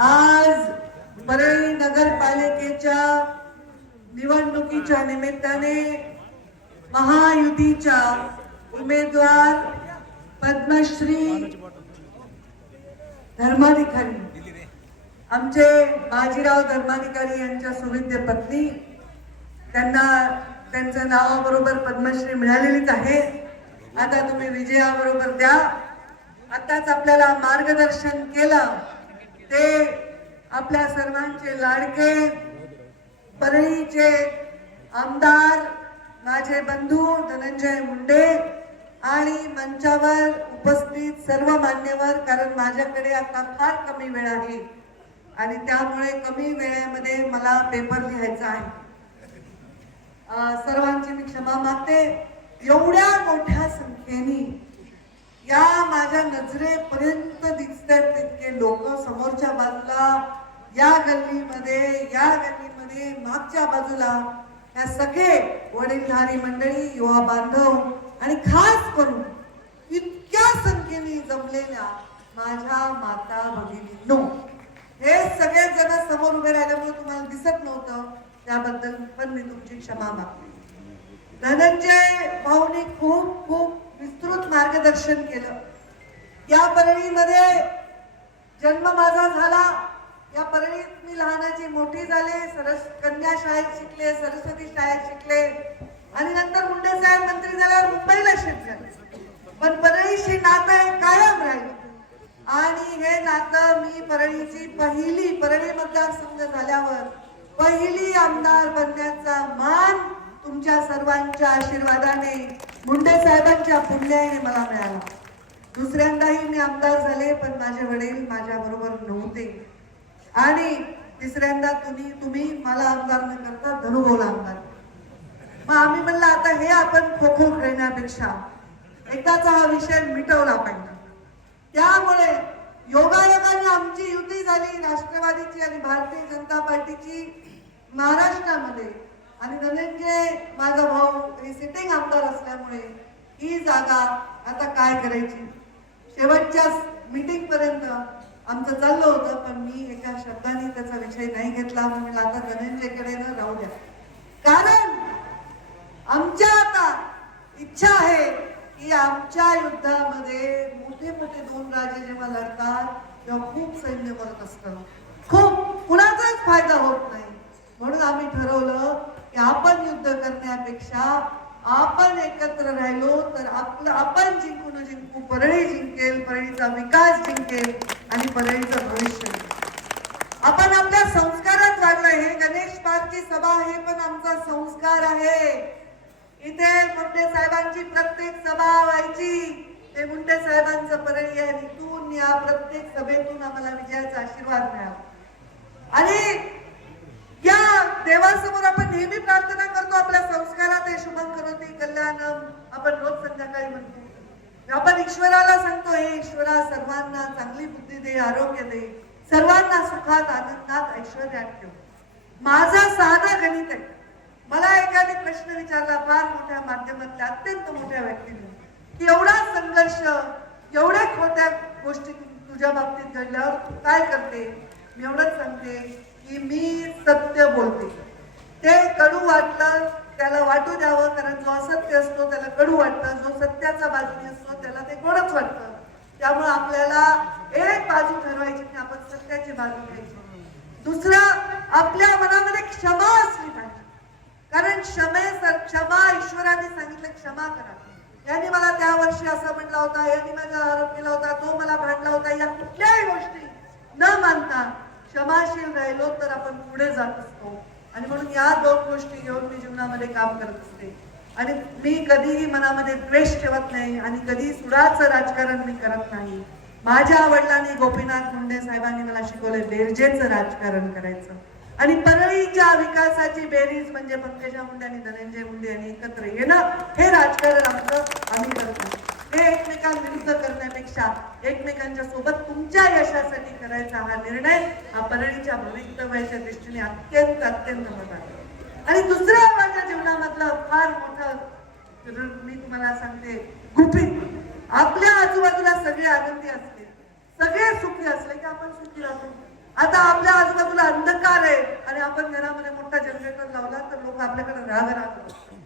आज परळी नगरपालिकेच्या निवडणुकीच्या निमित्ताने महायुतीच्या उमेदवार पद्मश्री धर्माधिकारी आमचे बाजीराव धर्माधिकारी यांच्या सुविद्य पत्नी त्यांना त्यांच्या नावाबरोबर पद्मश्री मिळालेलीच आहे. आता तुम्ही विजयाबरोबर द्या. आताच आपल्याला मार्गदर्शन केलं. ते आपल्या सर्वांचे लाडके परळीचे आमदार माझे बंधू धनंजय मुंडे आणि मंचावर उपस्थित सर्व मान्यवर कारण माझ्याकडे आता फार कमी वेळ आहे आणि त्यामुळे कमी वेळेमध्ये मला पेपर लिहायचा आहे. सर्वांची मी क्षमा मागते. एवढ्या मोठ्या संख्येने या माझ्या नजरेपर्यंत दिसतात तितके लोक समोरच्या बाजूला या गल्लीमध्ये या गल्लीमध्ये मागच्या बाजूला या सगळे वडीलधारी मंडळी युवा बांधव आणि खास करून इतक्या संख्येने जमलेल्या माझ्या माता भगिनींनो हे सगळे जण समोर उभे राहिल्यामुळे तुम्हाला दिसत नव्हतं. त्याबद्दल पण मी तुमची क्षमा मागते. धनंजय भाऊनी खूप खूप विस्तृत मार्गदर्शन केलं. या परळीमध्ये जन्म माझा झाला. या परळीत मी लहानाची मोठी झाले. सरस कन्या शाळेत शिकले सरस्वती शाळेत शिकले. आणि नंतर मुंडे साहेब मंत्री झाल्यावर मुंबईला शिफ्ट झाले पण परळीशी नातं हे कायम राहिलं. आणि हे नातं मी परळीची पहिली परळी मतदारसंघ झाल्यावर पहिली आमदार बनण्याचा मान तुमच्या सर्वांच्या आशीर्वादाने मुंडे साहेबांच्या पुण्याने मला मिळाला. दुसऱ्यांदाही मी आमदार झाले पण माझे वडील माझ्या बरोबर नव्हते. आणि तिसऱ्यांदा तुम्ही तुम्ही मला आमदार न करता धनुभाऊला आमदार. मग आम्ही म्हणलं आता हे आपण खो खो खेळण्यापेक्षा एकदाचा हा विषय मिटवला पाहिजे. त्यामुळे योगायोगाने आमची युती झाली राष्ट्रवादीची आणि भारतीय जनता पार्टीची महाराष्ट्रामध्ये. आणि धनंजय माझा भाऊ हे सिटिंग आमदार असल्यामुळे ही जागा आता काय करायची? शेवटच्या मीटिंग पर्यंत आमचं चाललं होतं पण मी एका शब्दाने त्याचा विषय नाही घेतला. म्हणून म्हणलं आता धनंजयकडे न राहू द्या. कारण आमच्या आता इच्छा आहे की आमच्या युद्धामध्ये मोठे मोठे दोन राजे जेव्हा लढतात तेव्हा खूप सैन्य मरत असतं. खूप कुणाचाच फायदा होत नाही. म्हणून आम्ही ठरवलं की आपण युद्ध करण्यापेक्षा आपण एकत्र राहिलो तर आपलं आपण जिंकून जिंकू परळी जिंकेल परळीचा विकास जिंकेल आणि परळीचं भविष्य आपण आपल्या संस्कारात वाढलोय हे गणेश पार्कची सभा हे पण आमचा संस्कार आहे. इथे मुंडे साहेबांची प्रत्येक सभा व्हायची. ते मुंडे साहेबांचं परळी या आणि या प्रत्येक सभेतून आम्हाला विजयाचा आशीर्वाद मिळाला. आणि देवासमोर आपण नेहमी प्रार्थना करतो आपल्या संस्कारात हे शुभम करोती कल्याणम. आपण रोज संध्याकाळी म्हणतो. आपण ईश्वराला सांगतो हे ईश्वरा सर्वांना चांगली बुद्धी दे आरोग्य दे. सर्वांना सुखात आनंदात ऐश्वर्यात ठेव. माझा साधा गणित आहे. मला एखादी प्रश्न विचारला फार मोठ्या माध्यमातल्या अत्यंत मोठ्या व्यक्तीने की एवढा संघर्ष एवढ्या खोट्या गोष्टी तुझ्या बाबतीत घडल्यावर तू काय करते? मी एवढंच सांगते की मी सत्य बोलते. ते कडू वाटलं त्याला वाटू द्यावं कारण जो असत्य असतो त्याला कडू वाटतं. जो सत्याचा बाजूने असतो त्याला ते गोडच वाटतं. त्यामुळं आपल्याला एक बाजू ठरवायची की आपण सत्याची बाजू घ्यायची. दुसरं आपल्या मनामध्ये क्षमा असली पाहिजे. कारण क्षमे क्षमा ईश्वराने सांगितलं क्षमा करा. यांनी मला त्या वर्षी असं म्हटलं होता यांनी माझा आरोप केला होता तो मला भांडला होता या कुठल्याही गोष्टी न मानता. क्षमाशील राहिलो तर आपण पुढे जात असतो. आणि म्हणून या दोन गोष्टी घेऊन मी जीवनामध्ये काम करत असते. आणि मी कधीही मनामध्ये द्वेष ठेवत नाही आणि कधीही सुडाचं राजकारण मी करत नाही. माझ्या वडिलांनी गोपीनाथ मुंडे साहेबांनी मला शिकवलं बेरजेचं राजकारण करायचं. आणि परळीच्या विकासाची बेरीज म्हणजे पंकजा मुंडे आणि धनंजय मुंडे यांनी एकत्र येणं हे राजकारण आमचं आम्ही करतो हे एकमेकांविरुद्ध करण्यापेक्षा एकमेकांच्या सोबत तुमच्या यशासाठी करायचा हा निर्णय हा परळीच्या भवितव्याच्या दृष्टीने अत्यंत अत्यंत मोठा आणि दुसरं माझ्या जीवनामधलं फार मोठं मी तुम्हाला सांगते गुपित. आपल्या आजूबाजूला सगळे आनंदी असले सगळे सुखी असले की आपण सुखी राहतो आता आपल्या आजूबाजूला अंधकार आहे आणि आपण घरामध्ये मोठा जनरेटर लावला तर लोक आपल्याकडे राग राहतो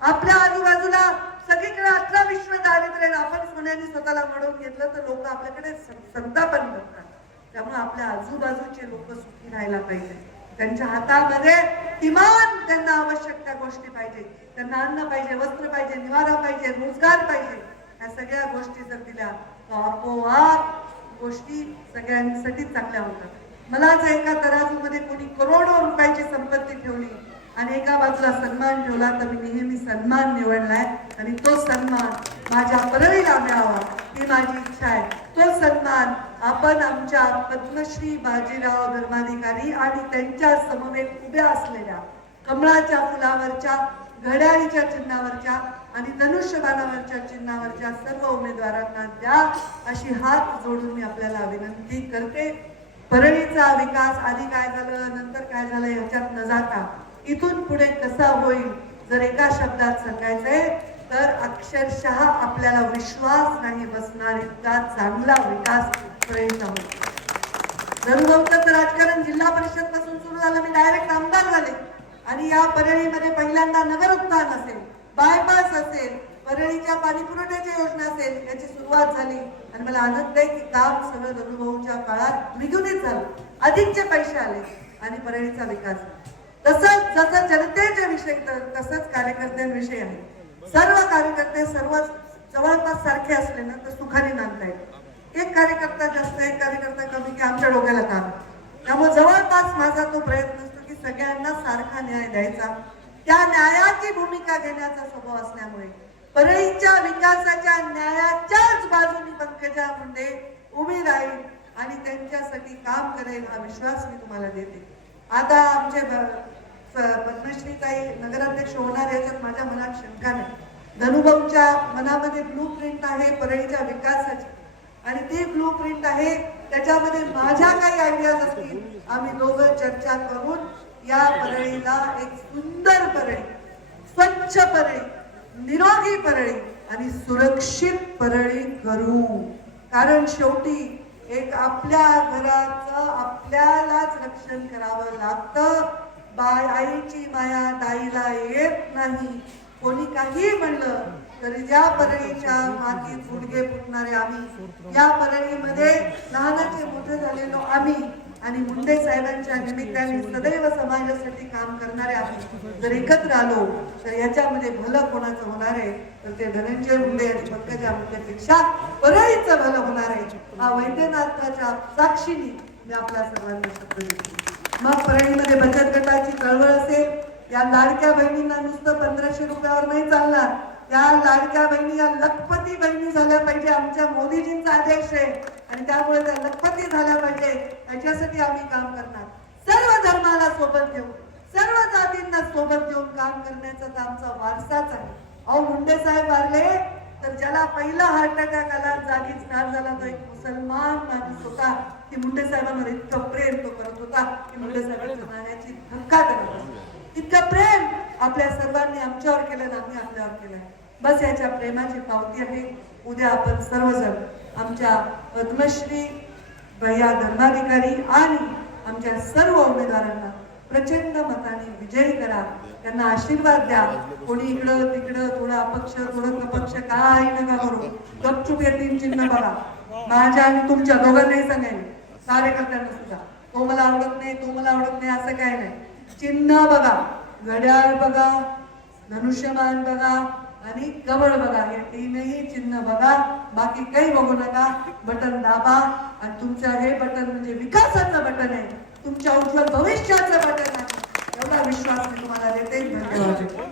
आपल्या आजूबाजूला सगळीकडे अठरा विश्व दारिद्र्य आपण सोन्याने स्वतःला म्हणून घेतलं तर लोक आपल्याकडे संतापन करतात. त्यामुळे आपल्या आजूबाजूचे लोक सुखी राहायला पाहिजे. त्यांच्या हातामध्ये किमान त्यांना आवश्यक त्या गोष्टी पाहिजे. त्यांना अन्न पाहिजे वस्त्र पाहिजे निवारा पाहिजे रोजगार पाहिजे. या सगळ्या गोष्टी जर दिल्या तर आपोआप गोष्टी सगळ्यांसाठी चांगल्या होतात. मला जर एका तराजूमध्ये कोणी करोडो रुपयाची संपत्ती ठेवली आणि एका बाजूला सन्मान ठेवला तर मी नेहमी सन्मान निवडलाय. आणि तो सन्मान माझ्या परळीला मिळावा ही माझी इच्छा आहे. तो सन्मान आपण आमच्या पद्मश्री बाजीराव धर्माधिकारी आणि त्यांच्या समवेत उभ्या असलेल्या कमळाच्या फुलावरच्या घड्याळीच्या चिन्हावरच्या आणि धनुष्यबाणावरच्या चिन्हावरच्या सर्व उमेदवारांना द्या अशी हात जोडून मी आपल्याला विनंती करते. परळीचा विकास आधी काय झालं नंतर काय झालं याच्यात न जाता इथून पुढे कसा होईल जर एका शब्दात सांगायचंय अक्षरशः आपल्याला विश्वास नाही बसणार इतका चांगला विकास परळीचा होतो धनुभाऊचं राजकारण जिल्हा परिषदपासून सुरू झालं मी डायरेक्ट आमदार झाले. आणि या परळीमध्ये पहिल्यांदा नगर उत्थान असेल बायपास असेल परळीच्या पाणी पुरवठ्याची योजना असेल याची सुरुवात झाली. आणि मला आनंद आहे की काम सगळं रघुभाऊच्या काळात द्विगुणित झालं. अधिकचे पैसे आले आणि परळीचा विकास झाला. तसंच जसं जनतेच्या विषयी तर तसंच कार्यकर्त्यांविषयी आहे. सर्व कार्यकर्ते सर्व जवळपास सारखे असले ना तर सुखाने नांदता येईल एक कार्यकर्ता जास्त एक कार्यकर्ता कमी की आमच्या डोक्याला काम त्यामुळे जवळपास माझा तो प्रयत्न असतो की सगळ्यांना सारखा न्याय द्यायचा. त्या न्यायाची भूमिका घेण्याचा स्वभाव असल्यामुळे. परळीच्या विकासाच्या न्यायाच्याच बाजूनी पंकजा मुंडे उभी राहील आणि त्यांच्यासाठी काम करेल हा विश्वास मी तुम्हाला देते. आता आमचे पद्मश्रीताई नगराध्यक्ष होणार याच्यात माझ्या मनात शंका नाही. धनुभाऊच्या मनामध्ये ब्लू प्रिंट आहे परळीच्या विकासाची. आणि ती ब्लू प्रिंट आहे त्याच्यामध्ये माझ्या काही आयडियाज असतील आम्ही दोघं चर्चा करून या परळीला एक सुंदर परळी स्वच्छ परळी निरोगी परळी आणि सुरक्षित परळी करू. कारण शेवटी एक आपल्या घराचं आपल्यालाच रक्षण करावं लागतं. बाय आईची माया दाईला येत नाही. कोणी काही म्हणलं तरी ज्या परळीच्या मातीत गुडघे फुटणारे आम्ही या परळीमध्ये लहानाचे मोठे झालेलो आम्ही आणि मुंडे साहेबांच्या निमित्ताने सदैव समाजासाठी काम करणारे आम्ही जर एकत्र आलो तर याच्यामध्ये भलं कोणाचं होणार आहे? तर ते धनंजय मुंडे आणि पंकजा मुंडेपेक्षा परळीचं भलं होणार आहे. हा वैद्यनाथाच्या साक्षीने मी आपल्या सर्वांना शब्द देतो. मग परळीमध्ये बचत गटाची चळवळ असेल या लाडक्या बहिणींना नुसतं पंधराशे रुपयावर नाही चालणार. या लाडक्या बहिणी या लखपती बहिणी झाल्या पाहिजे आमच्या मोदीजींचा आदेश आहे. आणि त्यामुळे त्या लखपती झाल्या पाहिजे याच्यासाठी आम्ही काम करणार. सर्व धर्माला सोबत घेऊन सर्व जातींना सोबत घेऊन काम करण्याचा तर आमचा वारसाच आहे. अहो मुंडे साहेब आले तर ज्याला पहिला हार्ट अटॅक आला जागीच नार झाला तो एक सन्मान मानत होता. की मुंडे साहेबांवर इतकं प्रेम तो करत होता की मुंडे साहेबांच्या धक्का करत होता. इतकं प्रेम आपल्या सर्वांनी आमच्यावर केलं आणि आम्ही आपल्यावर केलं बस याच्या प्रेमाची पावती आहे. उद्या आपण सर्वजण आमच्या पद्मश्री भैया धर्माधिकारी आणि आमच्या सर्व उमेदवारांना प्रचंड मताने विजयी करा. त्यांना आशीर्वाद द्या. कोणी इकडं तिकडं थोडं अपक्ष थोडं अपक्ष काय नका करू. गपचूप येतील चिन्ह बघा. माझ्या आणि तुमच्या दोघांनाही सांगेल कार्यकर्त्यांना सुद्धा. तो मला आवडत नाही तो मला आवडत नाही असं काय नाही. चिन्ह बघा. घड्याळ बघा धनुष्यमान बघा आणि कबळ बघा. हे तीनही चिन्ह बघा. बाकी काही बघू नका. बटन दाबा. आणि तुमचं हे बटन म्हणजे विकासाचं बटन आहे. तुमच्या उज्ज्वल भविष्याचं बटन आहे. एवढा विश्वास मी तुम्हाला देते. धन्यवाद.